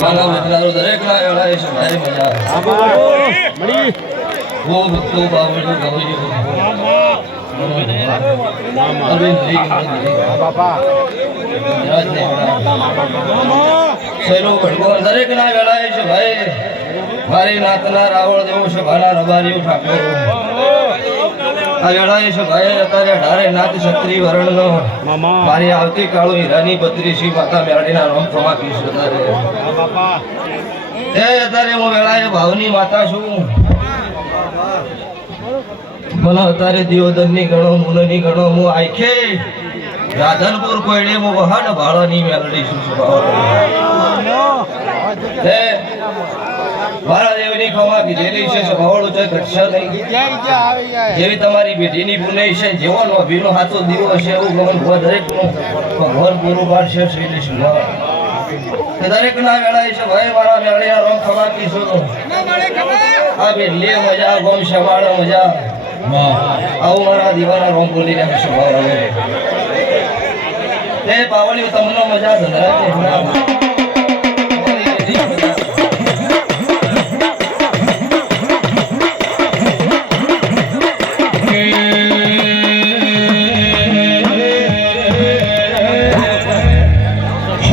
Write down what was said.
મારા મતલારો દરેક ના વેળાએ સભાએ મજા મળી વો ભક્તો બાવળો ગવજો બાપા શેરો ભગવાન દરેક ના વેળાએ સભાએ મારી નાતના રાવળ દેવો સભાના રબારીઓ ઠાકોર આ વેળાએ સભાએ અત્યારે ઢારે નાથ ક્ષત્રિય વર્ણનો મારી આવતી કાળો હીરાની બત્રી શ્રી માતા મેળડીના રોમ થવા કીશ અત્યારે હું વેળાએ ભાવની માતા છું મને અત્યારે દિયોદનની ગણો મુનની ગણો હું આખે રાધનપુર કોયડે હું વહાડ ભાળાની મેળડી છું મારા દેવની ખમા કીધેલી છે સ્વભાવ છે ઘટશે નહીં જેવી તમારી બેટીની પુનઈ છે જેવાનો અભિનો હાથો દીવો હશે એવું ગમન દરેક ભગવાન પૂરું પાડશે શ્રી દરેક ના વેળાએ છે ભાઈ મારા મેળીના રંગ ખમા કીશો આ બે લે મજા ગમ શવાળ મજા આવું મારા દીવાના રોમ બોલી રહ્યા સ્વભાવ તે પાવળી તમને મજા ધરાવે